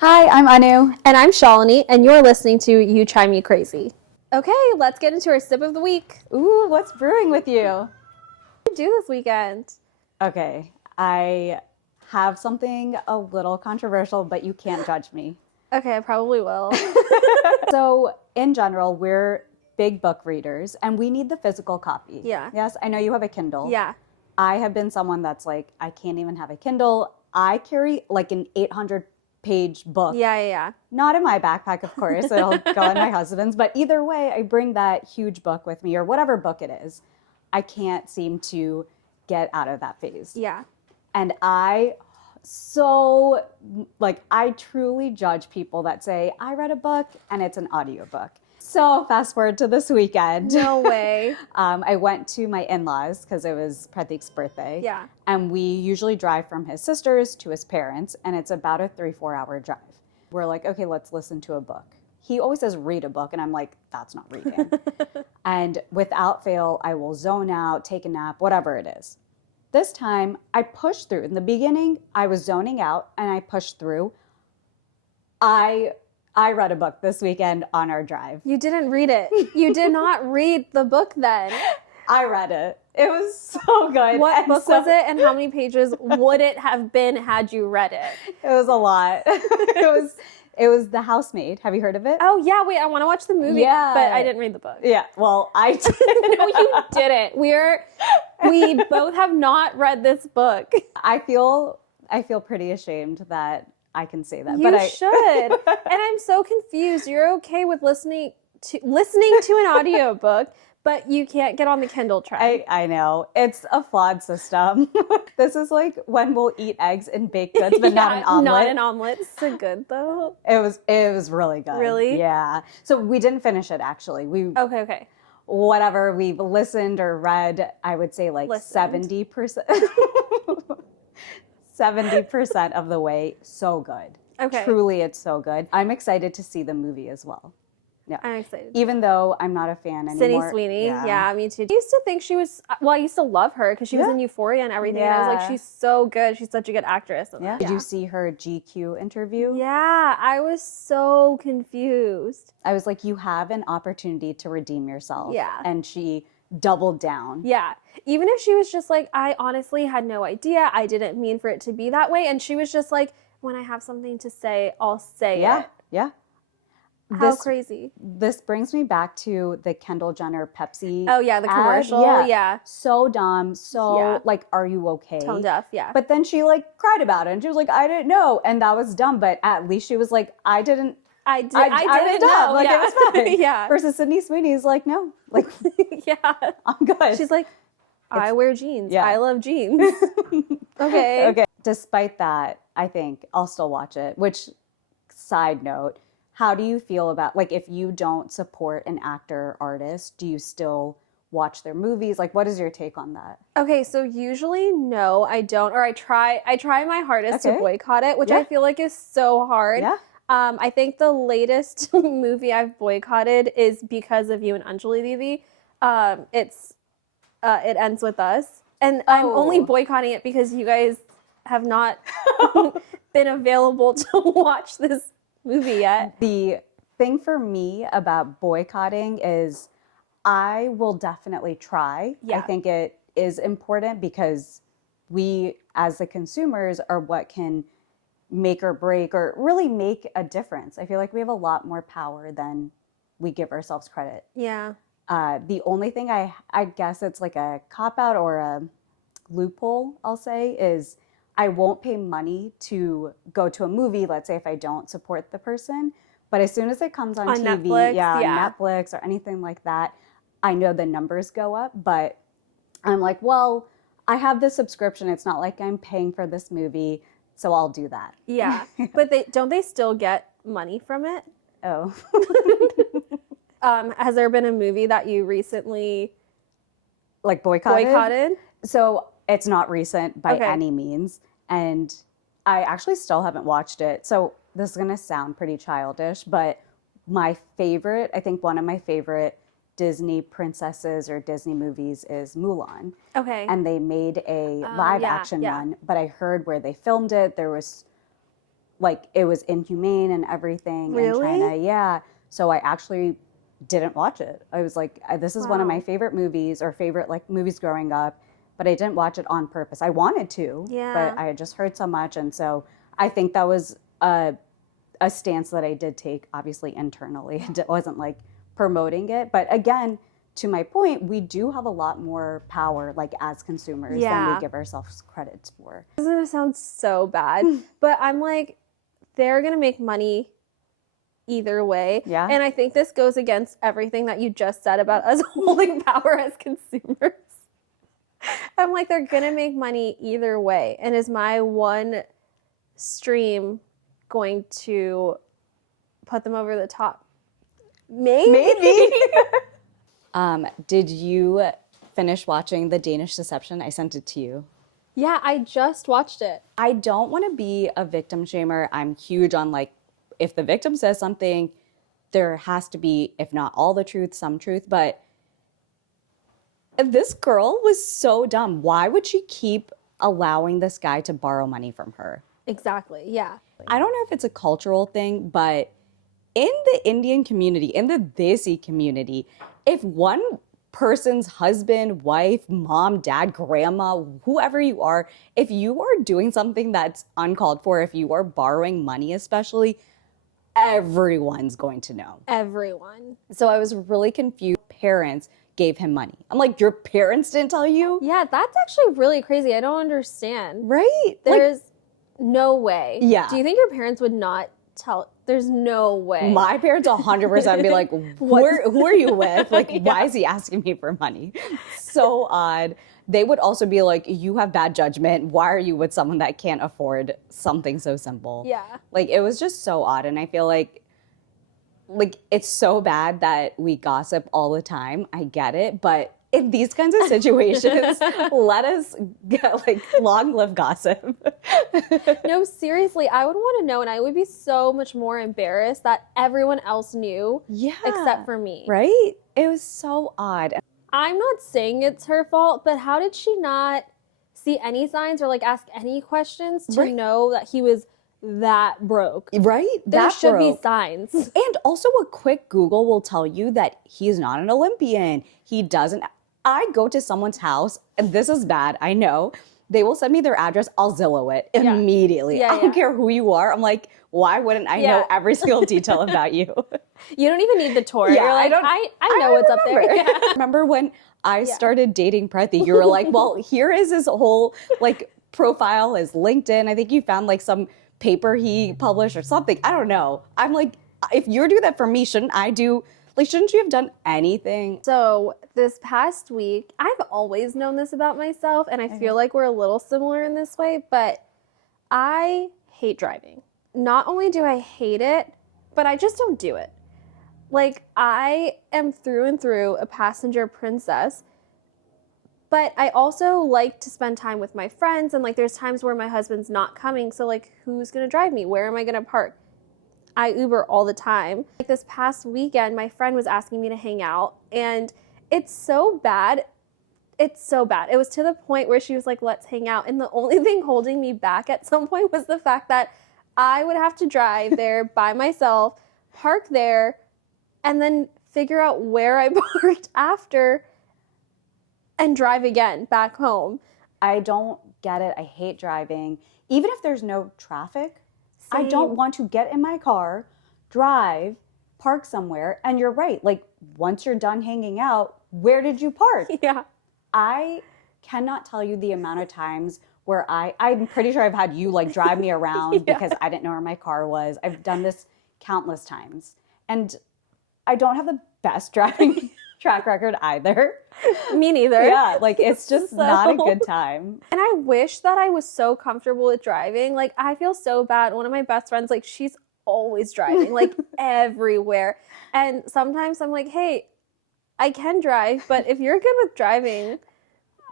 Hi, I'm Anu. And I'm Shalini, and you're listening to You Try Me Crazy. Okay, let's get into our sip of the week. Ooh, what's brewing with you? What did you do this weekend? Okay, I have something a little controversial, but you can't judge me. Okay, I probably will. So, in general, we're big book readers and we need the physical copy. Yeah. Yes, I know you have a Kindle. Yeah. I have been someone that's like, I can't even have a Kindle. I carry like an 800-page book. Yeah. Not in my backpack, of course. It'll go in my husband's. But either way, I bring that huge book with me or whatever book it is. I can't seem to get out of that phase. Yeah. And I truly judge people that say, I read a book and it's an audiobook. So fast forward to this weekend. No way. I went to my in-laws because it was Pratik's birthday. Yeah. And we usually drive from his sisters to his parents, and it's about a 3-4 hour drive. We're like, okay, let's listen to a book. He always says read a book, and I'm like, that's not reading. And without fail, I will zone out, take a nap, whatever it is. This time, I pushed through. In the beginning, I was zoning out, and I pushed through. I read a book this weekend on our drive. You didn't read it. You did not read the book then. I read it. It was so good. What book was it, and how many pages would it have been had you read it? It was a lot. It was The Housemaid. Have you heard of it? Oh, yeah, wait, I want to watch the movie, Yeah. but I didn't read the book. Yeah, well, I did. No, you didn't. We both have not read this book. I feel pretty ashamed that I can say that. You should. And I'm so confused. You're okay with listening to an audiobook, but you can't get on the Kindle track. I know. It's a flawed system. This is like when we'll eat eggs and baked goods, but not an omelet. Not an omelet. So good though. It was really good. Really? Yeah. So we didn't finish it actually. Okay. Whatever we've listened or read, I would say like 70%. 70% of the way. So good. Okay. Truly, it's so good. I'm excited to see the movie as well. Yeah. I'm excited. Even though I'm not a fan anymore. Sydney Sweeney. Yeah, me too. I used to think she was, I used to love her because she was in Euphoria and everything. Yeah. And I was like, she's so good. She's such a good actress. Yeah. Did you see her GQ interview? Yeah, I was so confused. I was like, you have an opportunity to redeem yourself. Yeah. And she doubled down. Yeah. Even if she was just like, I honestly had no idea. I didn't mean for it to be that way. And she was just like, when I have something to say, I'll say it. Yeah. How crazy. This brings me back to the Kendall Jenner Pepsi. Oh, yeah, the commercial. Yeah. So dumb. So, like, are you okay? Tone deaf, yeah. But then she, like, cried about it. And she was like, I didn't know. And that was dumb. But at least she was like, I didn't I didn't know. Like, yeah. it was fine. Yeah. Versus Sydney Sweeney's like, no. Like, yeah. I'm good. She's like, I wear jeans. Yeah. I love jeans. Okay. Despite that, I think I'll still watch it. Which, side note, how do you feel about, like, if you don't support an actor or artist, do you still watch their movies? Like, what is your take on that? Okay, so usually no, I don't. Or I try my hardest to boycott it, which I feel like is so hard. Yeah. I think the latest movie I've boycotted is Because of You and Anjali Devi. It's It Ends With Us. And I'm only boycotting it because you guys have not been available to watch this movie yet. The thing for me about boycotting is I will definitely try. Yeah. I think it is important because we, as the consumers, are what can make or break or really make a difference. I feel like we have a lot more power than we give ourselves credit. Yeah. The only thing I guess it's like a cop-out or a loophole, I'll say, is I won't pay money to go to a movie, let's say if I don't support the person. But as soon as it comes on TV, Netflix, on Netflix or anything like that, I know the numbers go up. But I'm like, well, I have this subscription. It's not like I'm paying for this movie, so I'll do that. Yeah. But don't they still get money from it? Oh. Has there been a movie that you recently like boycotted? So it's not recent by any means. And I actually still haven't watched it. So this is going to sound pretty childish, but my favorite, I think one of my favorite Disney princesses or Disney movies is Mulan. Okay. And they made a live action one, but I heard where they filmed it, there was like it was inhumane and everything in Really? China. Yeah. So I actually didn't watch it. I was like, this is one of Wow. my favorite movies or favorite like movies growing up, but I didn't watch it on purpose. I wanted to, Yeah. but I had just heard so much. And so I think that was a stance that I did take, obviously internally. It wasn't like promoting it. But again, to my point, we do have a lot more power, like as consumers, than Yeah. we give ourselves credit for. This is gonna sound so bad, but I'm like, they're gonna make money either way. Yeah. And I think this goes against everything that you just said about us holding power as consumers. I'm like, they're gonna make money either way. And is my one stream going to put them over the top? Maybe. Did you finish watching The Danish Deception? I sent it to you. Yeah, I just watched it. I don't want to be a victim shamer. I'm huge on like, if the victim says something, there has to be, if not all the truth, some truth. But this girl was so dumb. Why would she keep allowing this guy to borrow money from her? Exactly, yeah. I don't know if it's a cultural thing, but in the Indian community, in the Desi community, if one person's husband, wife, mom, dad, grandma, whoever you are, if you are doing something that's uncalled for, if you are borrowing money especially, everyone's going to know. Everyone. So I was really confused. Parents gave him money. I'm like, your parents didn't tell you? Yeah, that's actually really crazy. I don't understand. Right? There's no way. Yeah. Do you think your parents would not tell? There's no way. My parents 100% be like, who are you with? Like, why is he asking me for money? So odd. They would also be like, you have bad judgment. Why are you with someone that can't afford something so simple? Yeah. Like, it was just so odd. And I feel like it's so bad that we gossip all the time. I get it. But in these kinds of situations, let us get, like, long live gossip. No, seriously, I would want to know, and I would be so much more embarrassed that everyone else knew Yeah. except for me. Right? It was so odd. I'm not saying it's her fault, but how did she not see any signs or like ask any questions to Right. know that he was that broke? Right? There That should be broke. signs. And also a quick Google will tell you that he's not an Olympian. He doesn't. I go to someone's house, and this is bad, I know. They will send me their address. I'll Zillow it Yeah. immediately. Yeah, I don't care who you are. I'm like, why wouldn't I Yeah. know every single detail about you? You don't even need the tour. Yeah, You're like, I know what's up there. remember. Yeah. Remember when I started dating Preeti, you were like, well, here is his whole like profile, his LinkedIn. I think you found like some paper he published or something. I don't know. I'm like, if you're doing that for me, shouldn't you have done anything? So this past week, I've always known this about myself, and I feel like we're a little similar in this way, but I hate driving. Not only do I hate it, but I just don't do it. Like, I am through and through a passenger princess, but I also like to spend time with my friends, and like there's times where my husband's not coming, so like who's gonna drive me? Where am I gonna park? I Uber all the time. Like this past weekend, my friend was asking me to hang out, and it's so bad. It's so bad. It was to the point where she was like, let's hang out. And the only thing holding me back at some point was the fact that I would have to drive there by myself, park there, and then figure out where I parked after and drive again back home. I don't get it. I hate driving. Even if there's no traffic, I don't Same. want to get in my car, drive, park somewhere. And you're right. Like, once you're done hanging out, where did you park? Yeah. I cannot tell you the amount of times where I'm pretty sure I've had you like drive me around Yeah. because I didn't know where my car was. I've done this countless times. And I don't have the best driving track record either. Me neither. Yeah, like it's just not a So- good time. And I wish that I was so comfortable with driving. Like, I feel so bad. One of my best friends, like, she's always driving, like, everywhere. And sometimes I'm like, hey, I can drive, but if you're good with driving,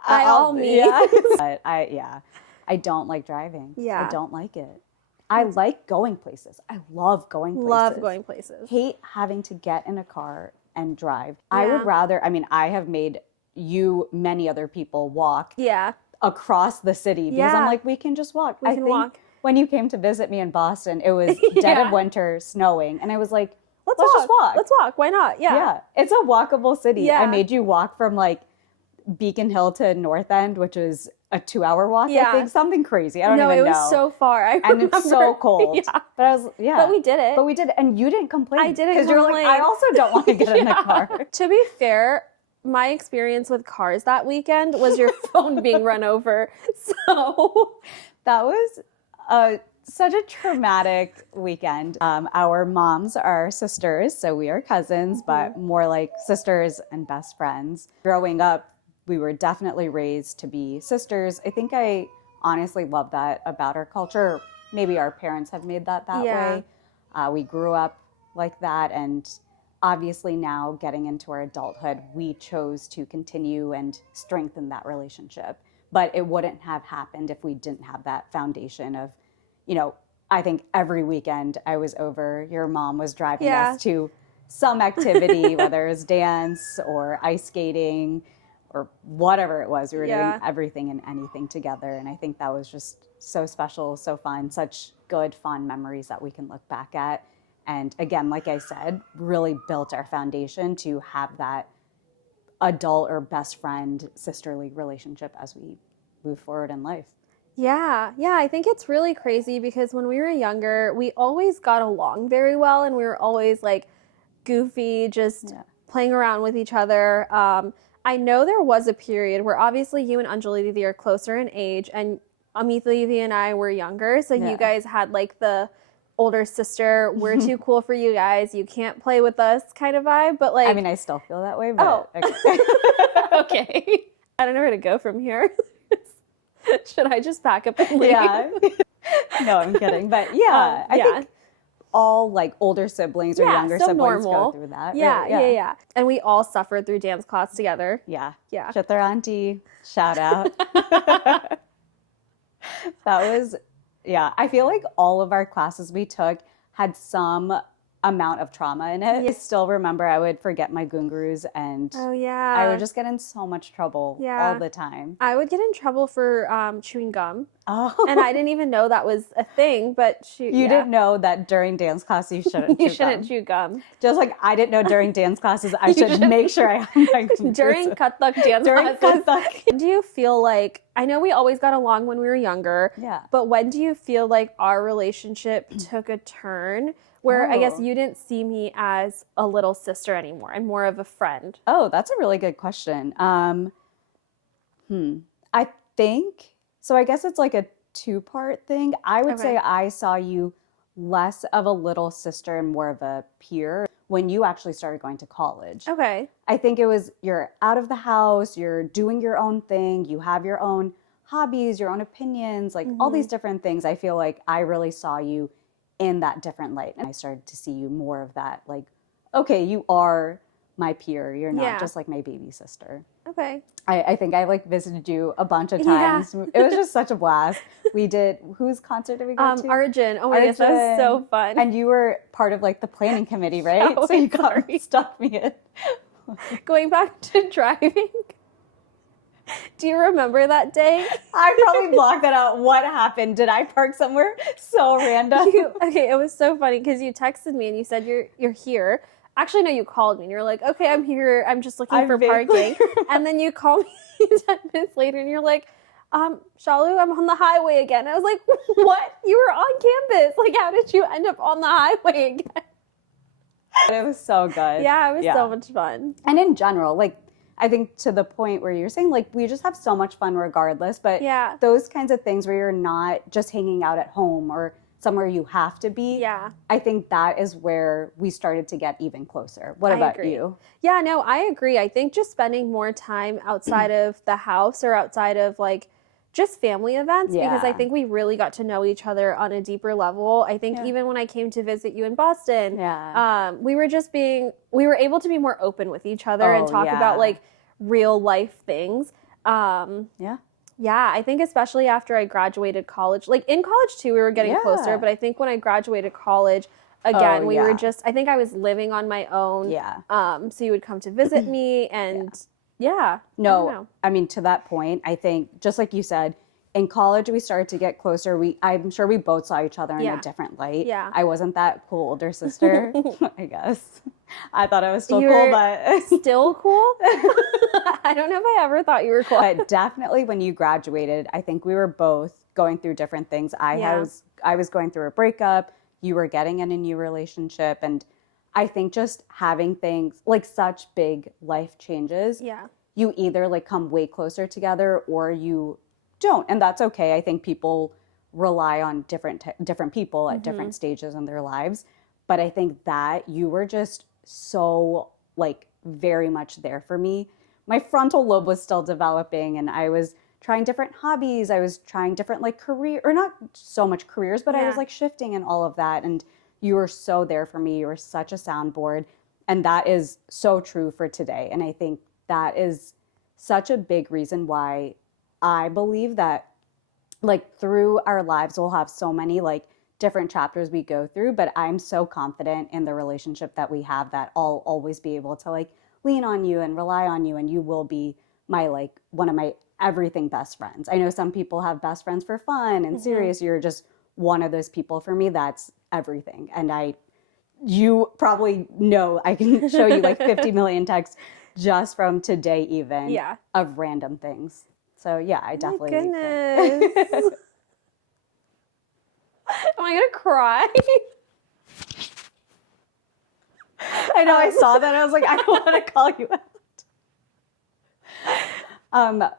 by all means. Yeah. But I don't like driving. Yeah. I don't like it. I like going places. I love going places. Love going places. Hate having to get in a car and drive. I Yeah. would rather, I have made many other people walk Yeah. across the city because I'm Yeah. like, we can just walk. We can walk. when you came to visit me in Boston, it was dead of winter, snowing. And I was like, let's walk. just walk. Let's walk. Why not? Yeah. Yeah. It's a walkable city. Yeah. I made you walk from like Beacon Hill to North End, which is a 2-hour walk, I think. Something crazy. I don't even know. No, it was so far. And it's so cold. Yeah. But I was, But we did it. But we did it. And you didn't complain. I didn't Because you're like, I also don't want to get in the car. To be fair, my experience with cars that weekend was your phone being run over. So that was such a traumatic weekend. Our moms are sisters, so we are cousins, but more like sisters and best friends. Growing up, we were definitely raised to be sisters. I think I honestly love that about our culture. Maybe our parents have made that way. We grew up like that, and obviously now getting into our adulthood, we chose to continue and strengthen that relationship. But it wouldn't have happened if we didn't have that foundation of, you know, I think every weekend I was over, your mom was driving us to some activity, whether it was dance or ice skating or whatever it was. We were doing everything and anything together. And I think that was just so special, so fun, such good, fun memories that we can look back at. And again, like I said, really built our foundation to have that adult or best friend, sisterly relationship as we move forward in life. Yeah, I think it's really crazy because when we were younger, we always got along very well and we were always like goofy, just playing around with each other. I know there was a period where obviously you and Anjali Didi are closer in age and Amita Didi and I were younger. So you guys had like the older sister, we're too cool for you guys, you can't play with us kind of vibe. But like, I mean, I still feel that way, but okay. I don't know where to go from here. Should I just pack up and leave? Yeah. No, I'm kidding. But I think all like older siblings or younger siblings go through that. Yeah, right? yeah. And we all suffered through dance class together. Yeah. Yeah. Chitra auntie, shout out. That was, I feel like all of our classes we took had some amount of trauma in it. I still remember I would forget my gungurus and I would just get in so much trouble all the time. I would get in trouble for chewing gum. Oh. And I didn't even know that was a thing, but you didn't know that during dance class you shouldn't chew gum. Just like I didn't know during dance classes I should make sure I have my gungurus. During Kathak dance classes. Do you feel like, I know we always got along when we were younger, but when do you feel like our relationship took a turn? Where I guess you didn't see me as a little sister anymore and more of a friend. Oh, that's a really good question. I think, so I guess it's like a 2-part thing. I would say I saw you less of a little sister and more of a peer when you actually started going to college. Okay. I think it was you're out of the house, you're doing your own thing, you have your own hobbies, your own opinions, like all these different things. I feel like I really saw you in that different light. And I started to see you more of that, like, okay, you are my peer. You're not just like my baby sister. Okay. I think I like visited you a bunch of times. It was just such a blast. We did, whose concert did we go to? Arjun. Oh my gosh, that was so fun. And you were part of like the planning committee, right? So you got stuck me in. Going back to driving. Do you remember that day? I probably blocked that out. What happened? Did I park somewhere so random? Okay, it was so funny because you texted me and you said you're here. Actually, no, you called me and you're like, okay, I'm here. I'm just looking for parking. And then you call me 10 minutes later and you're like, Shalu, I'm on the highway again. I was like, what? You were on campus. Like, how did you end up on the highway again? It was so good. Yeah, it was so much fun. And in general, like, I think to the point where you're saying, like, we just have so much fun regardless. But those kinds of things where you're not just hanging out at home or somewhere you have to be. Yeah. I think that is where we started to get even closer. What about you? Yeah, no, I agree. I think just spending more time outside of the house or outside of like just family events because I think we really got to know each other on a deeper level. I think even when I came to visit you in Boston, we were able to be more open with each other and talk about like real life things. Yeah, I think especially after I graduated college, like in college too, we were getting closer, but I think when I graduated college, again, we were just, I think I was living on my own. So you would come to visit me and no, I mean, to that point, I think just like you said, in college we started to get closer. I'm sure we both saw each other in a different light. Yeah. I wasn't that cool older sister, I guess. I thought I was still cool, You're but still cool? I don't know if I ever thought you were cool. but definitely when you graduated, I think we were both going through different things. I was going through a breakup, you were getting in a new relationship, and I think just having things like such big life changes, you either like come way closer together or you don't, and that's okay. I think people rely on different people at different stages in their lives, but I think that you were just so like very much there for me. My frontal lobe was still developing, and I was trying different hobbies. I was trying different like career, or not so much careers, but I was like shifting and all of that. And you were so there for me. You were such a soundboard, and that is so true for today. And I think that is such a big reason why I believe that like through our lives we'll have so many like different chapters we go through, but I'm so confident in the relationship that we have that I'll always be able to like lean on you and rely on you, and you will be my like one of my everything best friends. I know some people have best friends for fun and serious. You're just one of those people for me that's everything. And you probably know I can show you like 50 million texts just from today even of random things. So yeah, I definitely. My goodness. Am I gonna cry? I know, I saw that. I was like, I don't want to call you out.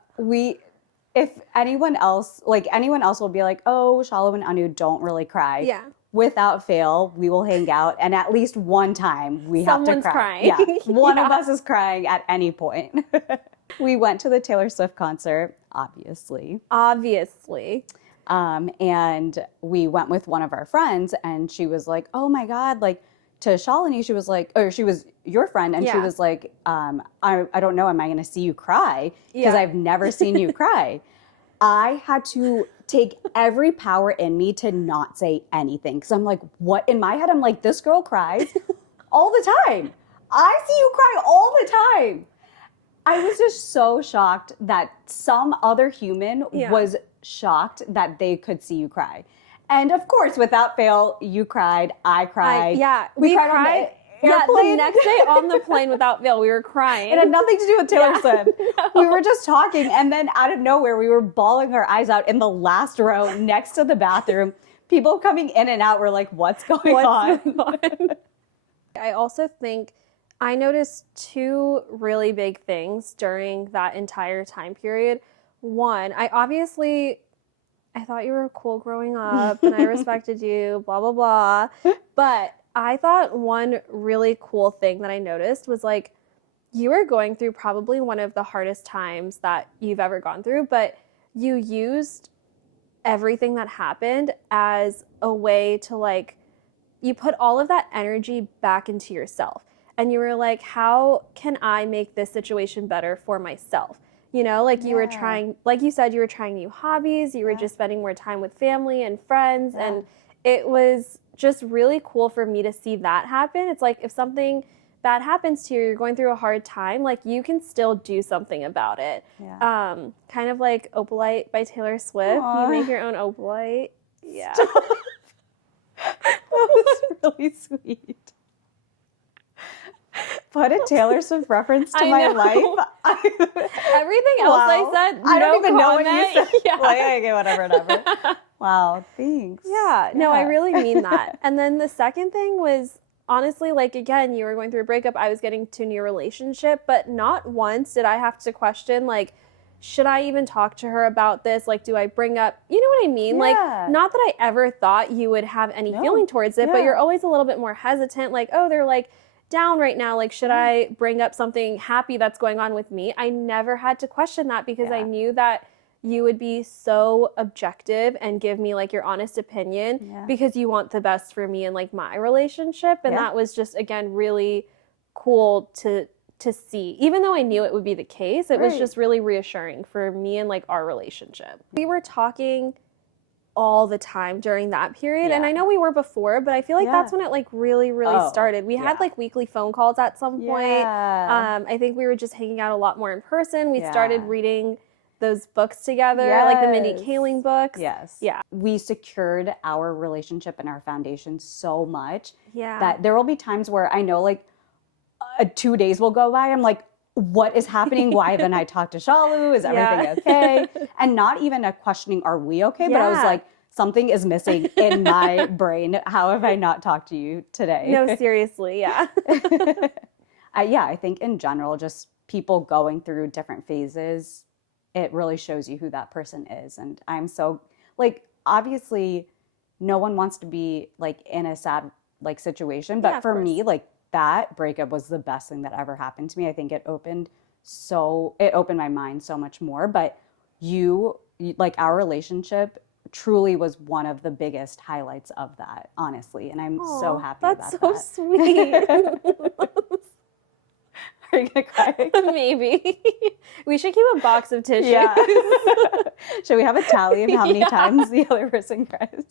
If anyone else will be like, oh, Shalom and Anu don't really cry. Yeah. Without fail, we will hang out, and at least one time we have to cry. Crying. Yeah, one of us is crying at any point. We went to the Taylor Swift concert, obviously. And we went with one of our friends, and she was like, oh my God, like to Shalini, she was like, or she was your friend, and she was like, I don't know, am I going to see you cry? Because I've never seen you cry. I had to take every power in me to not say anything. Because I'm like, what? In my head, I'm like, this girl cries all the time. I see you cry all the time. I was just so shocked that some other human was shocked that they could see you cry. And of course, without fail, you cried, I cried. We cried. The next day on the plane without fail, we were crying. It had nothing to do with Taylor Swift. No. We were just talking, and then out of nowhere, we were bawling our eyes out in the last row next to the bathroom. People coming in and out were like, what's going on? I also think I noticed two really big things during that entire time period. One, I thought you were cool growing up, and I respected you, blah, blah, blah. But I thought one really cool thing that I noticed was like you were going through probably one of the hardest times that you've ever gone through, but you used everything that happened as a way to like, you put all of that energy back into yourself. And you were like, how can I make this situation better for myself? You know, like you were trying, like you said, you were trying new hobbies. You were just spending more time with family and friends. And it was just really cool for me to see that happen. It's like if something bad happens to you, you're going through a hard time, like you can still do something about it. Kind of like Opalite by Taylor Swift. Aww. You make your own Opalite. Yeah. That was really sweet. Put a Taylor Swift reference to my life. Everything else I said, I don't even know what you you said. Like, okay, whatever. Wow, thanks. Yeah, no, I really mean that. And then the second thing was, honestly, like, again, you were going through a breakup. I was getting to a new relationship, but not once did I have to question, like, should I even talk to her about this? Like, do I bring up, you know what I mean? Like, not that I ever thought you would have any feeling towards it, but you're always a little bit more hesitant. Like, oh, they're like down right now. Like, should I bring up something happy that's going on with me? I never had to question that because I knew that you would be so objective and give me like your honest opinion because you want the best for me and like my relationship. And that was just, again, really cool to see. Even though I knew it would be the case, it was just really reassuring for me and like our relationship. We were talking all the time during that period. And I know we were before, but I feel like that's when it like really started. We had like weekly phone calls at some point. I think we were just hanging out a lot more in person. We started reading those books together, like the Mindy Yes. Kaling books. Yes. Yeah. We secured our relationship and our foundation so much Yeah. that there will be times where I know like 2 days will go by. I'm like, what is happening? Why haven't I talked to Shalu? Is everything okay? And not even a questioning, are we okay? But I was like, something is missing in my brain. How have I not talked to you today? No, seriously. Yeah. Yeah, I think in general, just people going through different phases, it really shows you who that person is. And I'm so, like, obviously, no one wants to be, like, in a sad, like, situation. But for me, like, that breakup was the best thing that ever happened to me. I think it opened my mind so much more. But like, our relationship truly was one of the biggest highlights of that, honestly. And I'm so happy about that. That's so sweet. Are you gonna cry? Maybe. We should keep a box of tissues. Yeah. Should we have a tally of how many times the other person cries?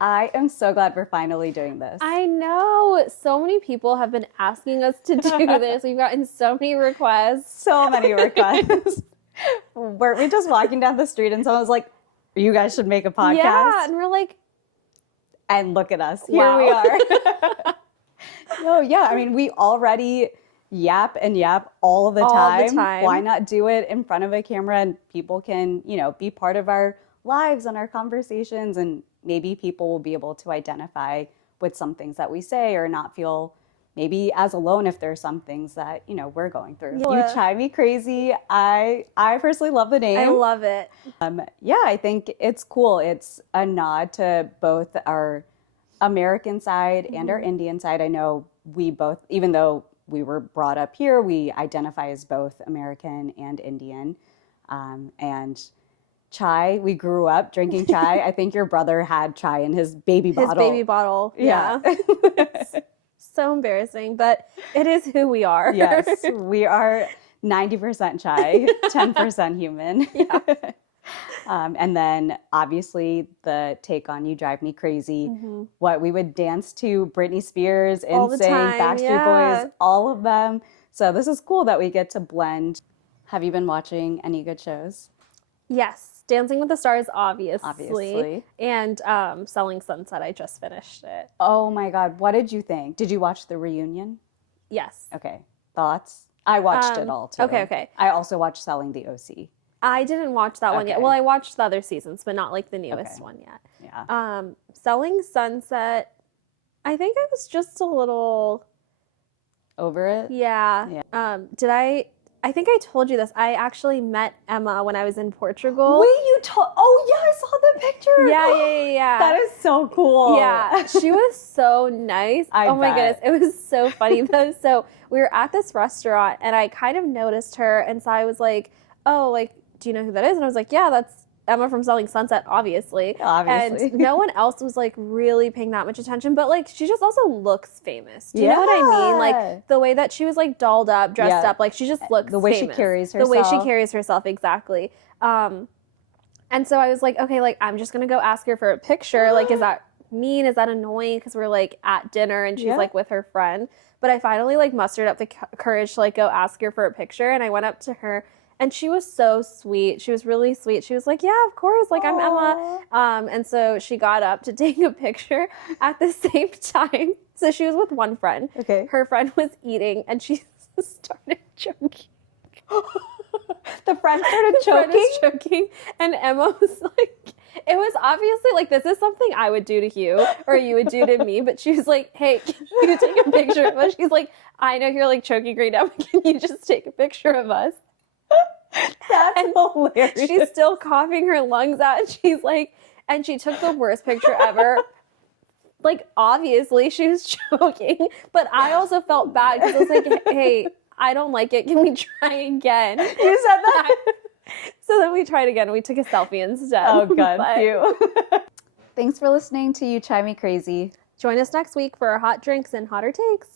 I am so glad we're finally doing this. I know. So many people have been asking us to do this. We've gotten so many requests. So many requests. Weren't we just walking down the street and someone was like, you guys should make a podcast? Yeah, and we're like, and look at us. Wow. Here we are. No, yeah. I mean, we already yap all the time. Why not do it in front of a camera and people can, be part of our lives and our conversations, and maybe people will be able to identify with some things that we say or not feel maybe as alone if there's some things that, we're going through. Yeah. You Chime Me Crazy. I personally love the name. I love it. Yeah, I think it's cool. It's a nod to both our American side and our Indian side. I know we both, even though we were brought up here, we identify as both American and Indian. And chai, we grew up drinking chai. I think your brother had chai in his baby bottle. His baby bottle, yeah. So embarrassing, but it is who we are. Yes, we are 90% chai, 10% human. Yeah. And then obviously the take on You Drive Me Crazy. What we would dance to Britney Spears, NSYNC, Backstreet Boys, all of them. So this is cool that we get to blend. Have you been watching any good shows? Yes. Dancing with the Stars, obviously. And Selling Sunset, I just finished it. Oh my God. What did you think? Did you watch the reunion? Yes. Okay. Thoughts? I watched it all too. Okay. I also watched Selling the OC. I didn't watch that one yet. Well, I watched the other seasons, but not like the newest one yet. Yeah. Selling Sunset, I think I was just a little over it. Yeah. I think I told you this. I actually met Emma when I was in Portugal. Wait, you told? Oh yeah, I saw the picture. Yeah. That is so cool. Yeah, she was so nice. My goodness, it was so funny though. So we were at this restaurant, and I kind of noticed her, and so I was like, "Oh, like, do you know who that is?" And I was like, "Yeah, that's Emma from Selling Sunset, obviously." And no one else was like really paying that much attention, but like she just also looks famous. Do you know what I mean? Like the way that she was like dolled up, dressed up, like she just looks the way famous. she carries herself. The way she carries herself, exactly. And so I was like, okay, like I'm just gonna go ask her for a picture. Like, is that mean? Is that annoying? Because we're like at dinner and she's like with her friend. But I finally like mustered up the courage to like go ask her for a picture, and I went up to her. And she was so sweet. She was really sweet. She was like, yeah, of course. Like, I'm Emma. And so she got up to take a picture at the same time. So she was with one friend. Okay. Her friend was eating, and she started choking. The friend started choking? Friend was choking. And Emma was like, it was obviously like, this is something I would do to you or you would do to me. But she was like, hey, can you take a picture of us? She's like, I know you're like choking right now, but can you just take a picture of us? That's hilarious. She's still coughing her lungs out. And she's like, and she took the worst picture ever. Like, obviously she was choking, but I also felt bad because I was like, hey, I don't like it. Can we try again? You said that? So then we tried again. We took a selfie instead. Oh, good. Phew. Thanks for listening to You Chime Me Crazy. Join us next week for our hot drinks and hotter takes.